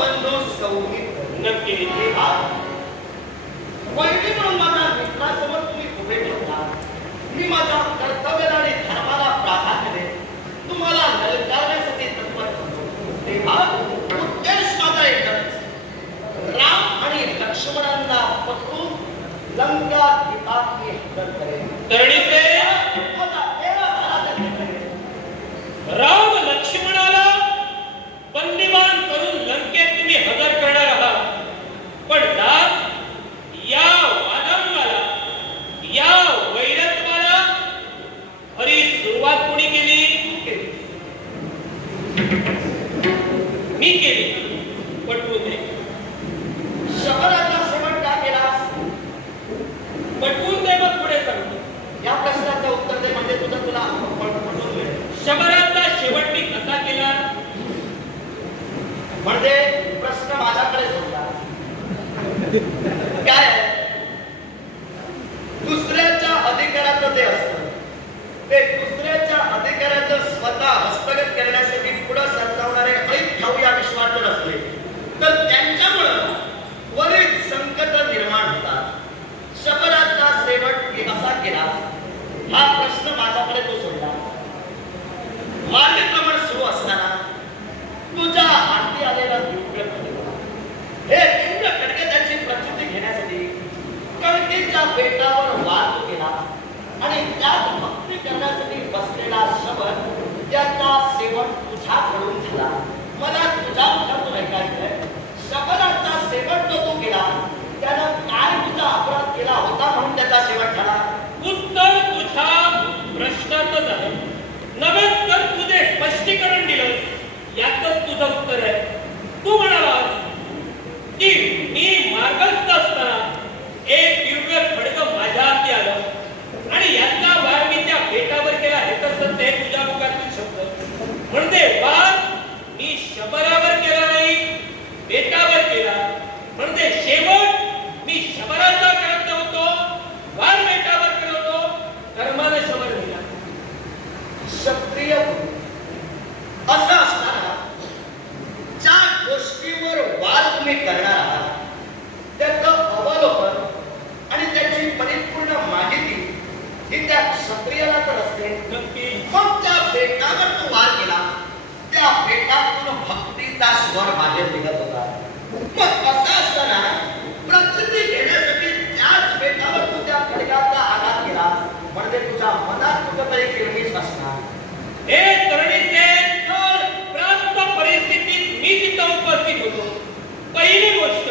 बंधू सौमित्र नक्की वैरी म्हणून माझ्या मित्रासमोर तुम्ही उभे ठेवला. मी माझ्या कर्तव्याला आणि धर्माला प्राधान्य देत तुम्हाला ललकारण्यासाठी तत्पर करतो. तेव्हा उद्देश माझा एकच, राम आणि लक्ष्मणांना पकडून लंका द्वीपात मी हजर करेन. राम लक्ष्मणाला बंदिवान करून लंकेत तुम्ही हजर करणार आहात. पण या वादांना, या वैरत्वाला खरी सुरुवात कोणी केली? मी केली. पटवून दे. शबराचा सेवन का केलास? पटवून दे, मग पुढे सांगतो. या प्रश्नाचं उत्तर दे, म्हणजे तुला पटवून मिळेल. शबराचा शेवट मी कसा केला? म्हणजे प्रश्न माझ्याकडे सोडला. काय दुसऱ्याच्या अधिकाराचं जे असतं ते दुसऱ्याच्या अधिकाराचं स्वतः हस्तगत करण्यासाठी पुढे सरसावणारे ऐक खाऊ या विश्वात असले तर त्यांच्यामुळं बरेच संकट निर्माण होतात. शबराचा शेवट असा केला, हा प्रश्न माझ्याकडे तो सोडला. मार्गक्रमण सुरू असताना तुझ्या हाती आलेला दिव्य खडगा, हे दिव्य खडगे त्याची प्रचिती घेण्यासाठी कणकेच्या बेटावर वार केला आणि त्यात भक्ती करण्यासाठी बसलेला शबर त्याचा शेवट तुझ्याकडून झाला. मला तुझ्या मुखातून ऐकायचंय, शबराचा शेवट जो तू केला त्यानं काय तुझा अपराध केला होता म्हणून त्याचा शेवट झाला? उत्तर तुझ्या प्रश्नातच आहे. नव्हे तर तुझे स्पष्टीकरण दिलं यातच तुझं उत्तर आहे. तू म्हणालास की मी मार्गस्थ असताना एक दिव्य खडग माझ्या हाती आलं आणि याचा वार मी त्या बेटावर केला. हे तर सत्य आहे तुझ्या मुखातील शब्द. म्हणजे वार मी शबरावर केला नाही, बेटावर केला. म्हणजे शेवट मी शबराचा करत नव्हतो, वार बेटावर करत होतो. कर्माने शबर दिला. क्षत्रिय असं असताना ज्या गोष्टीवर वार तुम्ही करणार आहात त्याचं अवलोकन आणि त्याची परिपूर्ण माहिती ही त्या क्षत्रियाला तर असते. मग त्या बेटावर तो वार केला, त्या बेटातून भक्तीचा स्वर बाहेर निघत होता. मग असं असताना प्रचिती घेण्यासाठी त्याच बेटावर तू त्या खडगाचा आघात केला, म्हणजे तुझ्या मनात कुठंतरी किरमिश असणार. हे तरुणीचे तर प्राप्त परिस्थितीत मी तिथं उपस्थित होतो. पहिली गोष्ट,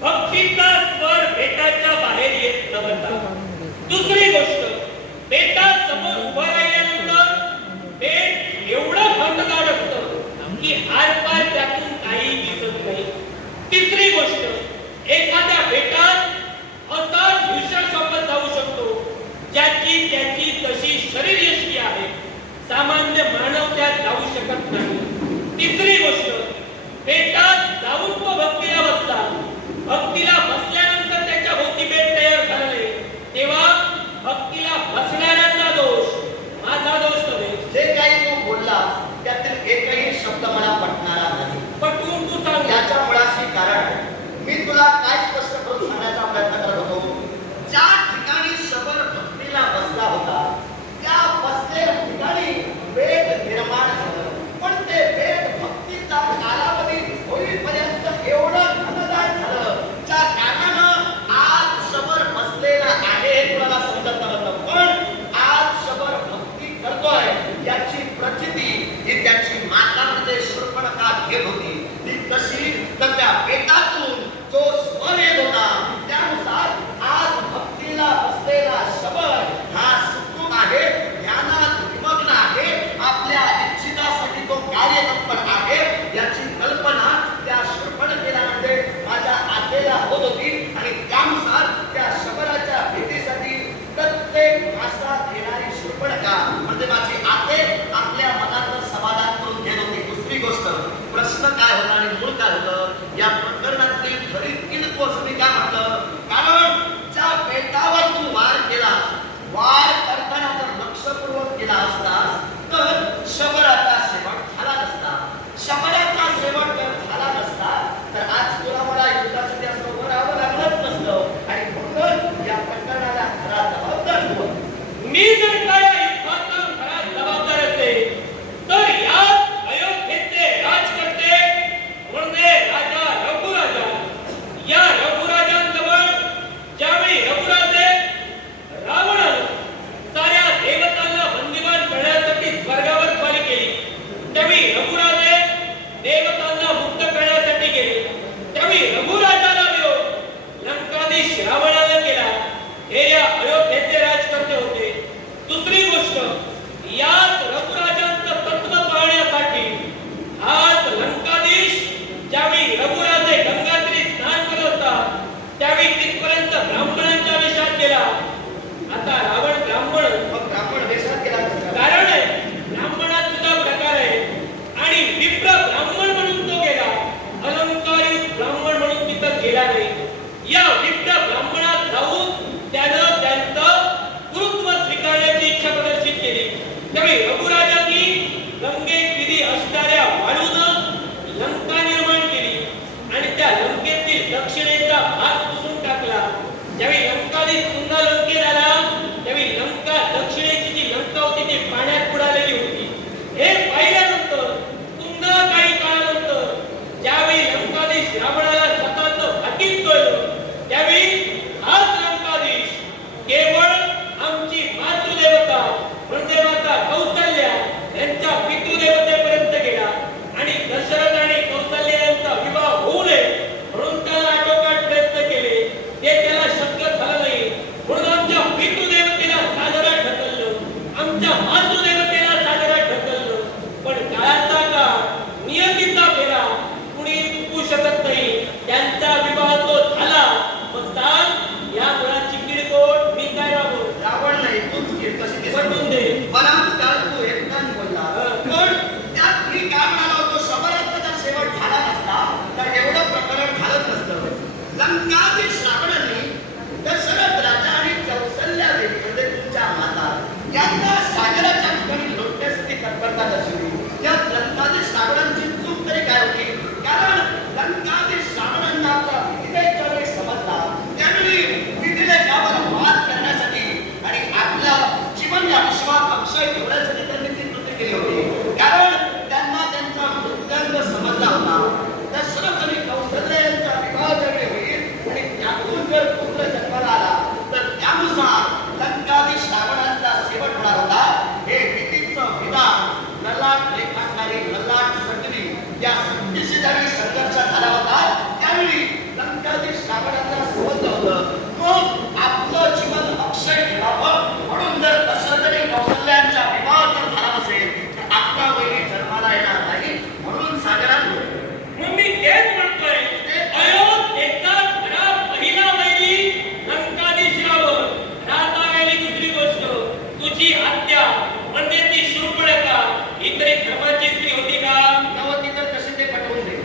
भक्तीचा स्वर बेटाच्या बाहेर येत नव्हता. दुसरी गोष्ट, बेटासमोर उभं राहिल्यानंतर बेट एवढं घनदाट असतं की आरपार त्यातून काही दिसत नाही. तिसरी गोष्ट, एखाद्या बेटात असाच भीषण शब्द जाऊ शकतो ज्याची त्याची तशी शरीरयष्टी आहे, सामान्य मानव त्यात जाऊ शकत नाही. तिसरी गोष्ट, बेटात जाऊन तो भक्तीला बसला. भक्तीला बसल्यानंतर त्याच्या भोवती बेट तयार झाले, तेव्हा भक्तीला बसणाऱ्यांचा दोष, माझा दोष नव्हे. जे काही तू बोललास त्यातील एकही शब्द मला पटणारा नाही. पटवून तू सांग. याच्या मुळाशी कारण मी तुला काय स्पष्ट करून सांगण्याचा प्रयत्न करत होतो. ज्या ठिकाणी शबर भक्तीला बसला होता त्या बसलेल्या ठिकाणी वेद निर्माण झालं, पण ते वेद भक्तीचा कालावधी होईपर्यंत एवढं घनदाट झालं ज्या कारणानं आज शबर बसलेला आहे हे तुला समजत नव्हतं. पण आज शबर भक्ती करतोय याची प्रचिती ही त्याची माता म्हणजे शूर्पणखा घेत होती. ती कशी तर त्या बेटातून जो स्वर येत होता त्यानुसार आज भक्तीला बसलेला शबर हा सुखरूप आहे, ध्यानात निमग्न आहे, आपल्या इच्छितासाठी तो कार्यतत्पर आहे याची कल्पना त्या शूर्पणखेला म्हणजे माझ्या आतेला होत होती. आणि त्यानुसार त्या शबराच्या भेटीसाठी प्रत्येक मासात येणारी शूर्पणखा म्हणजे माझी आते आपल्या मनाचं समाधान करून घेत होती. दुसरी गोष्ट, प्रश्न काय होता आणि मूळ काय होतं या प्रकरणातली खरी किडको असं मी काय म्हटलं, कारण ज्या बेटावर तू वार केला, वार करताना जर लक्षपूर्वक केला असतास तर शबराचा शेवट झाला नसता. शबराचा शेवट जर झाला नसता या सृष्टीशी ज्यावेळी संघर्ष झाला होता त्यावेळी लंकाधीश रावणाचा संबंध होतं. मग आपलं जीवन अक्षय ठेवावं म्हणून जर दशरथ आणि कौशल्यांचा विवाह जर झाला असेल तर आपला वैरी जन्माला येणार नाही म्हणून सागरात मग मी तेच म्हणतोय, अयोध्येचा खरा पहिला वैरी लंकाधीश रावण. आता राहिली दुसरी गोष्ट, तुझी हत्या म्हणजे ती शूर्पणखा ही तरी धर्माची स्त्री होती का? नवती तर कशी ते पटवून दे.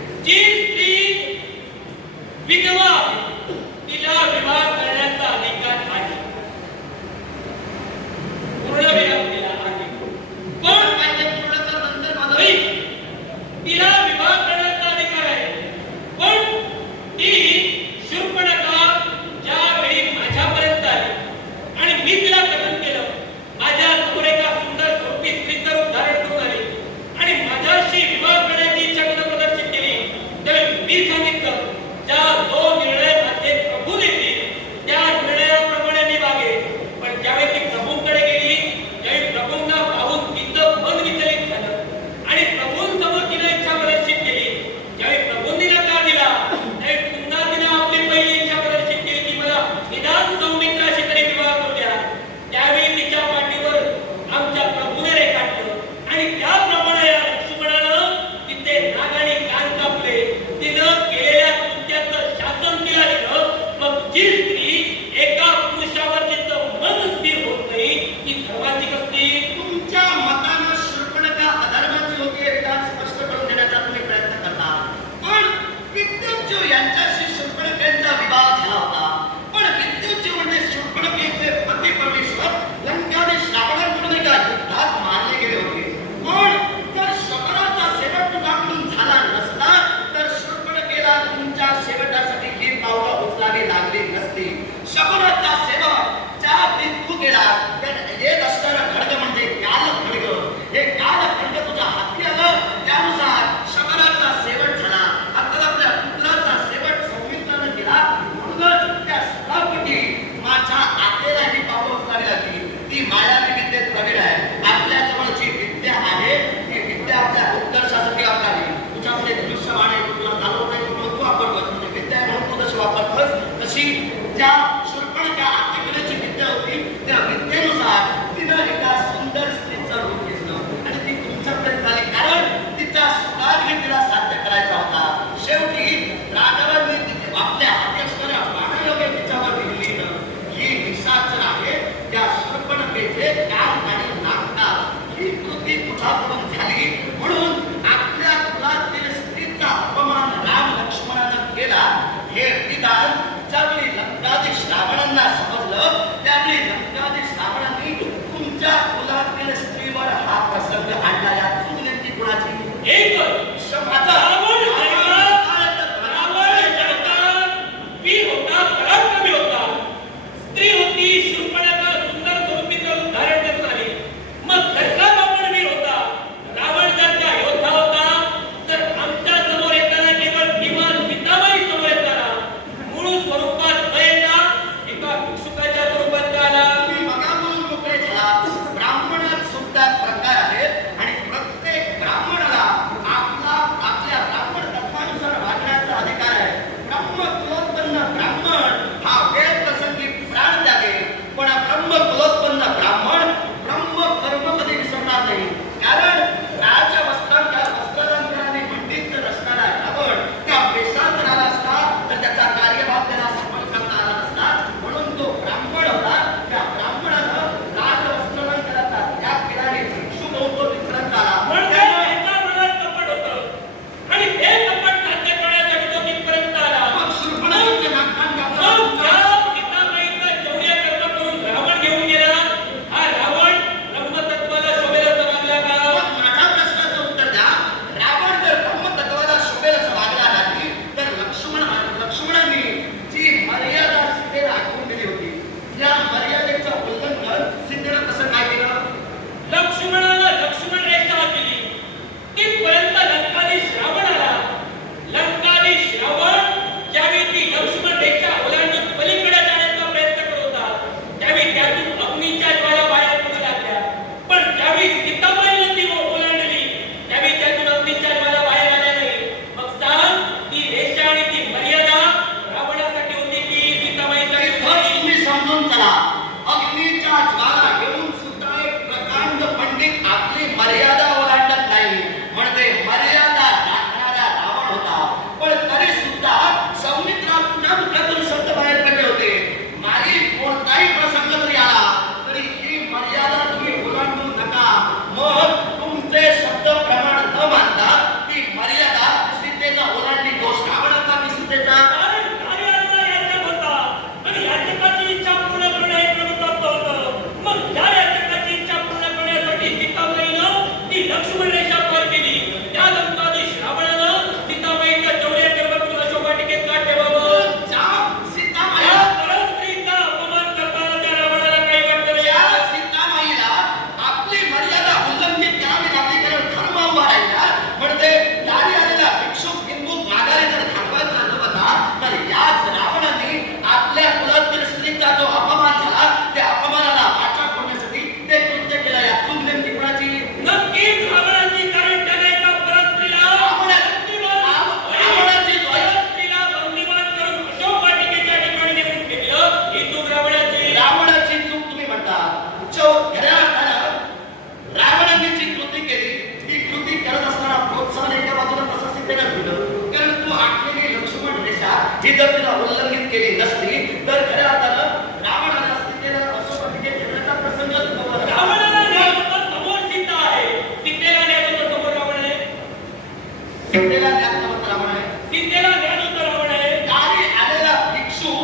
सीतेला ज्ञानवंत रावण आहे. सीतेला ज्ञानवंत रावण आहे. दारी आलेला भिक्षू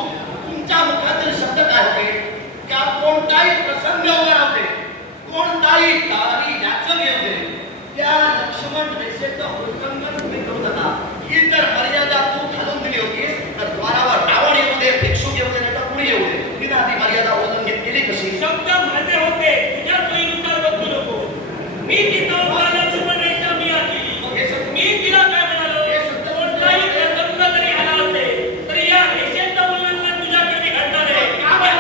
तुमच्या मुखातील शब्द काय होते? त्या कोणताही प्रसंग उभा राहते, कोणताही दारी याचक येऊ दे, त्या लक्ष्मण रेषेचं उल्लंघन तुम्ही करू नका. ही जर मर्यादा तू घालून दिली होती तर द्वारावर रावण येऊ दे, भिक्षुक येऊ दे, नाही तर कुणी येऊ दे, मी ती मर्यादा उल्लंघित केली कशी? शब्द माझे होते, तुझ्या सोयीनुसार बदलू नको. मी तिथं लक्ष्मण रेषा मी आखली. मग हे शब्द मी तिला काय म्हणालो? हे शब्द कोणताही प्रसंग जरी आला असेल तरी या रेषेचं उल्लंघन तुझ्याकडे घडणार आहे.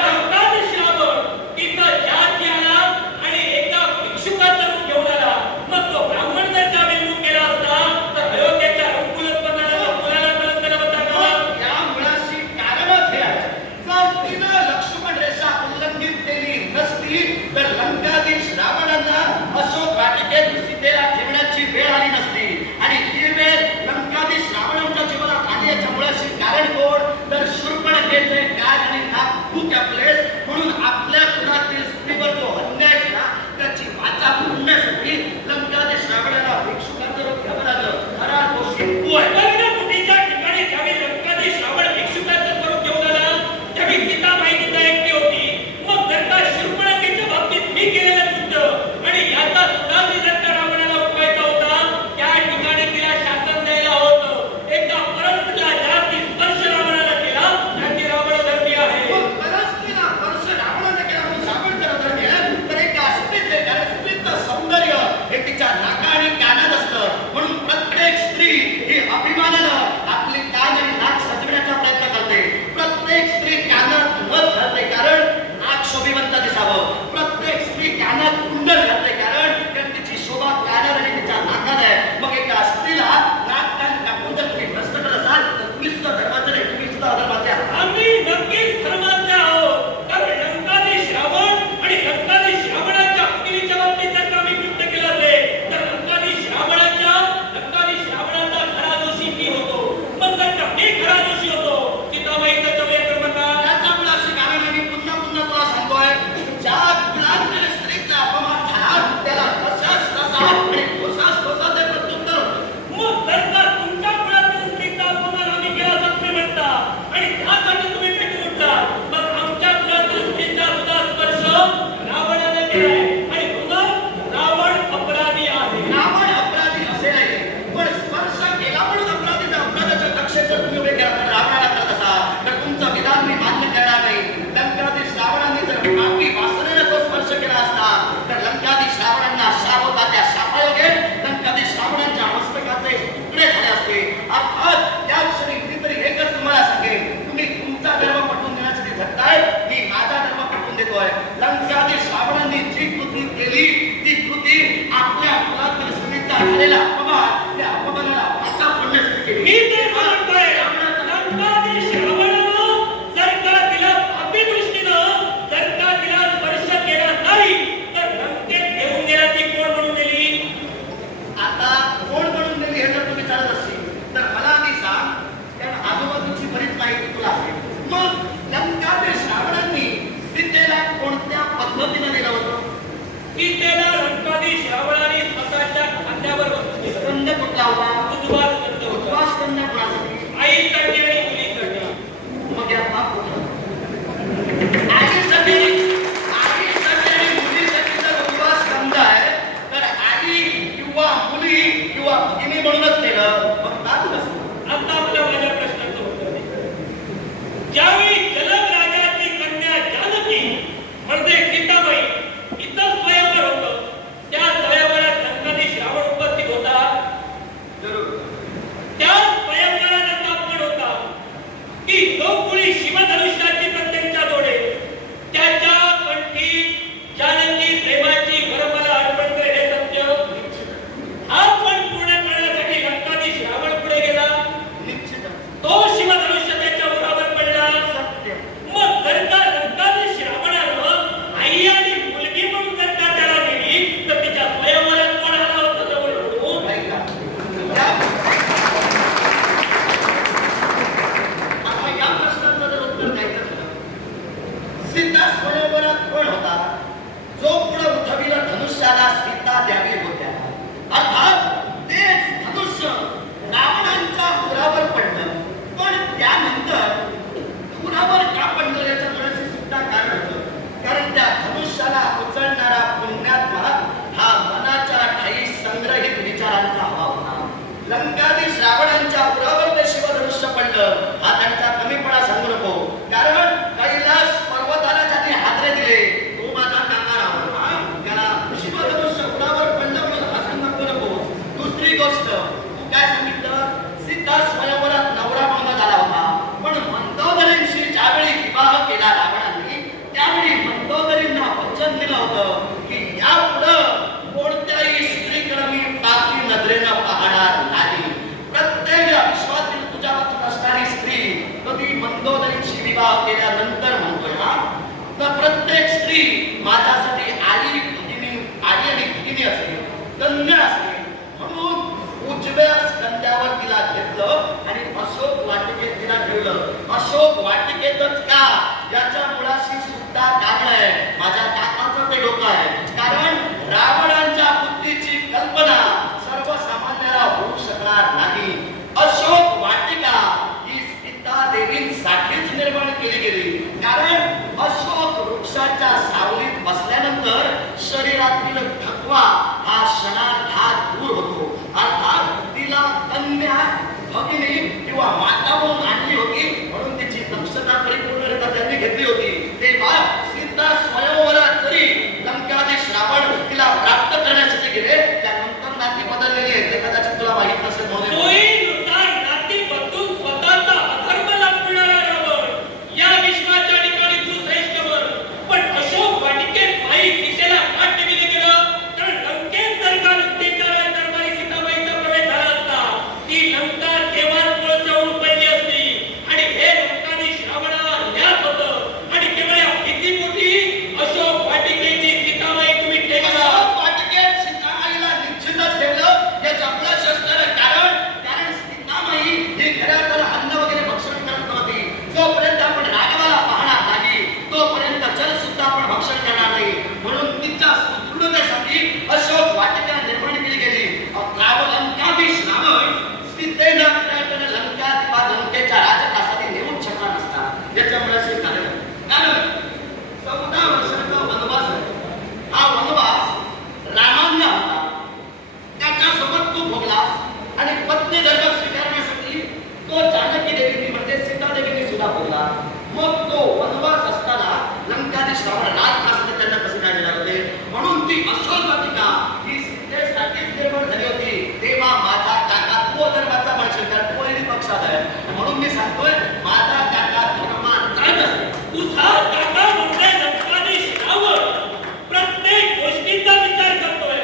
लंकात श्रावण तिथं जाती आला आणि एका भिक्षुकाचा रूप घेऊन आला. मग तो ब्राह्मण जर त्यावेळी रूप केला असता तर अयोध्येच्या रंगकुलत्पणाला मुलाला कळत केला होता का? मग या मुळाशी कारणच हे आहे. जर तिनं लक्ष्मण रेषा उल्लंघित केली नसती तर लंकाधीश रावणांना अशोक वाटिकेत सीतेला ठेवण्याची वेळ आली नसती. आणि ही वेळ लंकाधीश रावणांच्या जीवनात आली याच्या मुळाशी कारण कोण? तर शूर्पणखेचे कान आणि नाक तू त्यापलेस, म्हणून आपल्या कुळातील स्त्रीवर जो अन्याय झाला त्याची वाचा फोडण्यासाठी लंकाधीश रावणाला भिक्षुकाचं रूप घ्यावं लागलं. खरा दोषी तू आहे. कुटीच्या ठिकाणी ज्यावेळी लंकाधीश रावण भिक्षुकाचं स्वरूप घेऊन आला त्यावेळी सीताबाई तिथं एकटी होती. मग जर का शूर्पणखेच्या बाबतीत मी केलेलं कृत्य आणि याचा सुनावणी जर का रावणाला उठवायचा होता, त्या ठिकाणी तिला शासन द्यायला होतं. एकदा परस्त्रीला जाती स्पर्श रावणाला केला त्याची रावण धर्मी आहे. मग परस्त्रीला स्पर्श रावणाने केला म्हणून रावण जर धर्मी आहे, तर एका स्त्रीचे कारण स्त्रीचं सौंदर्य हे तिच्या नाका आणि कानात असतं. म्हणून प्रत्येक स्त्री ही अभिमानानं आपली कान आणि नाक सजवण्याचा प्रयत्न करते. प्रत्येक स्त्री कानात नथ घालते कारण नाक शोभिवंत दिसावं. प्रत्येक स्त्री कानात कुंडल घालते कारण तिची शोभा कानात आणि तिच्या नाकात आहे. मग एका स्त्रीला नाक कान कापून जर तुम्ही भ्रष्ट करत असाल तर तुम्ही सुद्धा धर्माचे नाही, तुम्ही सुद्धा अधर्माचे आहात. आम्ही नक्कीच धर्माचे आहोत. कारण लंकाधीश रावण आणि लंकाधीश रावणाच्या भगिनीच्या बाबतीत जर का मी कृत्य केलं असेल तर लंकाधीश रावणाचा खरा दोषी मी होतो. पण जर का मी खरा दोषी होतो सीताबाईचा चौर्य कर्म का? त्याच्यामुळे अशी कारण आहे, मी पुन्हा पुन्हा तुला सांगतोय, ज्या कुलांतील स्त्रीचा अपमान झाला त्याला तसाच तसा आणि तसाच तसा ते प्रत्युत्तर होतं. मग जर का तुमच्या कुळातील स्त्रीचा अपमान आम्ही केला असं तुम्ही म्हणता आणि त्यासाठी तुम्ही पेटून उठता, मग आमच्या कुळातील स्त्रीचा सुद्धा स्पर्श रावणाने केलाय आणि म्हणून रावण अपराधी आहे. रावण अपराधी असे नाही, पण स्पर्श केला म्हणून अपराधी तर अपराधाच्या कक्षेत जर तुम्ही उभे केला तर रावणाला करत असाल तर तुमचं विधान मी मान्य करणार नाही. लंकाधीश रावणाने जर पापी वासनेनं तो स्पर्श केला असता तर लंकाधीश रावणांना शाप होता. त्या शापायोगे लंकाधीश रावणांच्या मस्तकाचे तुकडे झाले असते. अर्थात त्या क्षणी मी तरी एकच तुम्हाला सांगेन, तुम्ही तुमचा धर्म पटवून देण्यासाठी झटताय, मी माझा धर्म पटवून देतोय. लंकाधीश रावणांनी जी कृती केली ती कृती आपल्या कुलातील स्त्रीचा झालेला अपमान, त्या अपमानाला वाचा फोडण्यासाठी केली. मी ते म्हणतोय लंकाधीश रावणानं जर का तिला पापी दृष्टीनं जर का तिला स्पर्श केला नाही तर लंकेत घेऊन गेला ती कोण म्हणून गेली? आता कोण म्हणून दिली हे जर तुम्ही चालत असतील तर मला आधी सांग, त्या आजूबाजूची बरीच माहिती तुला आहे. मग लंकाधीश रावणांनी सीतेला कोणत्या पद्धतीने नेलं होतं? सीतेला लंकाधीश रावणाने स्वतःच्या खांद्यावर बसवून दिलं. स्कंद कुठला होता? उजवा स्कंद होता. उजवा स्कंद कोणासाठी? आईसाठी आणि मुलीसाठी. मग या बाप होता. आईसाठी आणि मुलीसाठी जर उजवा स्कंद आहे तर आई किंवा मुली किंवा भगिनी म्हणूनच नेलं, मग बाप कसं? आता मला माझ्या प्रश्नाचं उत्तर दे. ज्यावेळी जनक राजाची कन्या जानकी म्हणजे सीताबाई इथं स्वयंवर होतं, त्या स्वयंवरात लंकाधीश रावण उपस्थित होता. जरूर. त्या स्वयंवरात असा पण होता की जो कुणी शिवधनुष्याची प्रत्येकच्या जोडे त्याच्या कंठी जानकी प्रेमाची वरमाला अर्पण करेल हे सत्य. हा पण पूर्ण करण्यासाठी लंकाधीश रावण पुढे गेला. निश्चितच. तो शिवधनुष्य त्याच्या उरावर पडला. सत्य. मग जर का लंकाधीश रावणानं आई आणि मुलगी म्हणून जर का त्याला नेली तर तिच्या स्वयंवरात कोण आला होता जवळ? ऐका. लंकाधीश रावणांच्या पुरावर ते शिवधनुष्य पडलं हा त्यांचा कमीपणा सांगू नको. कारण कैलास पर्वताला ज्यांनी हादरे दिले तो माझा काका रावण. त्याला शिवधनुष्य पुरावर पडलं म्हणून हा सांगू नको. दुसरी गोष्ट तू काय सांगितलं, सीता स्वयंवरात नवरा भंग झाला होता, पण मंदोदरींशी ज्यावेळी विवाह केला रावणांनी त्यावेळी मंदोदरींना वचन दिलं होतं की यापुढं कोणत्याही स्त्रीकडे मी पापी नजरेनं पाहणार नाही. प्रत्येक विश्वातील तुझ्या वाचून असणारी स्त्री कधी मंदोदरींशी विवाह केल्यानंतर म्हणतोय हा तर प्रत्येक स्त्री माझ्यासाठी आली आणि भगिनी असेल, कन्या असेल. म्हणून उजव्या स्कंद्यावर तिला घेतलं आणि अशोक वाटिकेत तिला ठेवलं. अशोक वाटिकेतच का, याच्या मुळाशी सुद्धा कारण आहे. माझ्या काकाचं ते डोकं आहे. कारण रावणांच्या बुद्धीची कल्पना सर्वसामान्याला होऊ शकणार नाही. अशोक वाटिका ही सीता देवींसाठीच निर्माण केली गेली. कारण अशोक वृक्षाच्या सावलीत बसल्यानंतर शरीरातील थकवा हा क्षणार्धात दूर होतो. अर्थात तिला कन्या भगिनी किंवा माता म्हणून आणली होती म्हणून तिची दक्षता परिपूर्णरित्या त्यांनी घेतली होती. तेव्हा सीता स्वयंवरात जरी लंकाधीश रावण तिला प्राप्त करण्यासाठी गेले त्यानंतर नाती बदललेली आहे. ते कदाचित तुला माहित नसेल म्हणून सोयीनुसार नाती बदलून स्वतःचा अधर्म लपविणारा रावण या विश्वाच्या ठिकाणी तू श्रेष्ठ बन. पण अशोक वाटिकेत माई सीतेला का ठेवले गेलं? कारण लंकेत जर का नुकतेच्या दरबारी सीताबाईचा प्रवेश झाला असता ती लंका केव्हाच पळून पडली असती आणि हे लंकाधीश रावणाला ज्ञात होतं आणि केवळ या भीतीपोटी अशोक वाटिकेची सीताबाई तुम्ही ठेवला. अशोक वाटिकेत सीतामाईला निश्चितच ठेवलं. हे जपलं शस्त्र. कारण सीतामाई ही घरात अन्न वगैरे भक्षण करत नव्हती. जोपर्यंत आपण राघवाला पाहणार नाही तोपर्यंत जल सुद्धा आपण भक्षण करणार नाही. म्हणून तिच्या सुदृढतेसाठी अशोक वाटिका निर्माण केली गेली. लंकाधीश रावण सीतेनं लंका किंवा लंकेच्या राजकासाठी नेऊन शकला नसता. याच्यामुळे असे झालं. कारण 14 वर्षाचा वनवास आहे. हा वनवास रामांना होता. त्याच्यासोबत तू भोगलास आणि पत्नी धर्म स्वीकारण्यासाठी तो जानकी देवीनी म्हणजे सीता देवीनी सुद्धा भोगला. मग तो वनवास असताना लंकाधीश रावण राजकासाठी त्यांना कसे काय देणार होते? म्हणून ती अशोक वाटिका ही सीतेसाठीच निर्माण झाली होती. तेव्हा माझा काका तो धर्माचा म्हणशील कारण तो एरी पक्षात आहे. म्हणून मी सांगतोय माझा काका धर्माचाच आहे. तुझा काका म्हणजे लंकाधीश रावण प्रत्येक गोष्टीचा विचार करतोय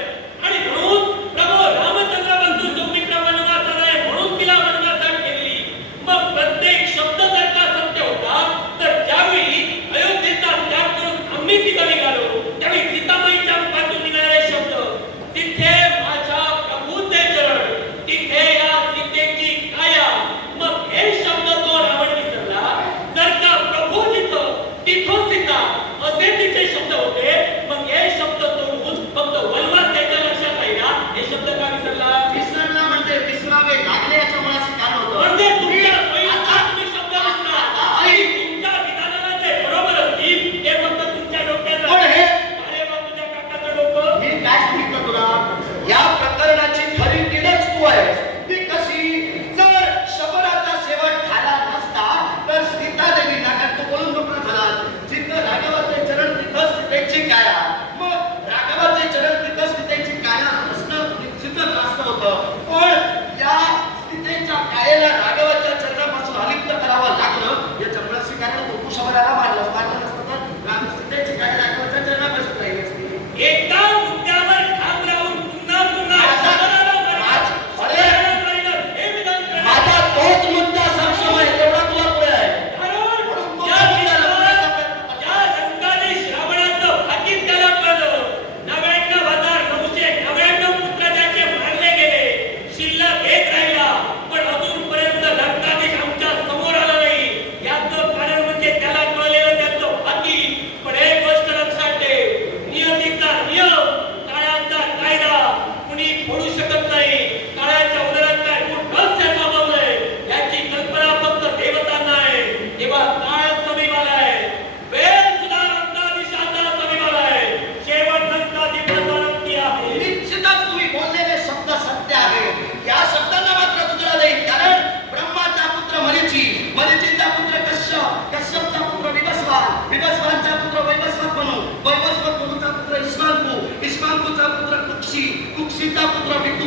आणि म्हणून प्रभू रामचंद्र बंधू सौमित्र वनवासाला आहे म्हणून तिला वनवासात ठेवली. मग प्रत्येक शब्द जर का सत्य होता तर ज्यावेळी अयोध्येचा त्याग करून आम्ही तिथं निघालो त्यावेळी सीतामाईच्या मुखातून निघालेले शब्द तिथे माझ्या प्रभूचे चरण तिथे या सीतेची काया. मग हे शब्द तो रावण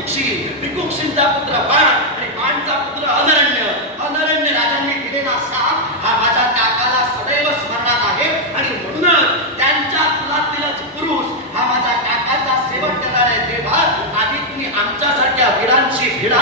भिकुक्षी, भिकुक्षींचा पुत्र बाण आणि बाणचा पुत्र अनरण्य. अनरण्य राजांनी दिलेला शाप हा माझ्या काकाला सदैव स्मरणात आहे आणि म्हणूनच त्यांच्या कुलातीलच पुरुष हा माझ्या काकाचा सेवक करणारे देवा, आधी तुम्ही आमच्यासारख्या वीरांची भिडा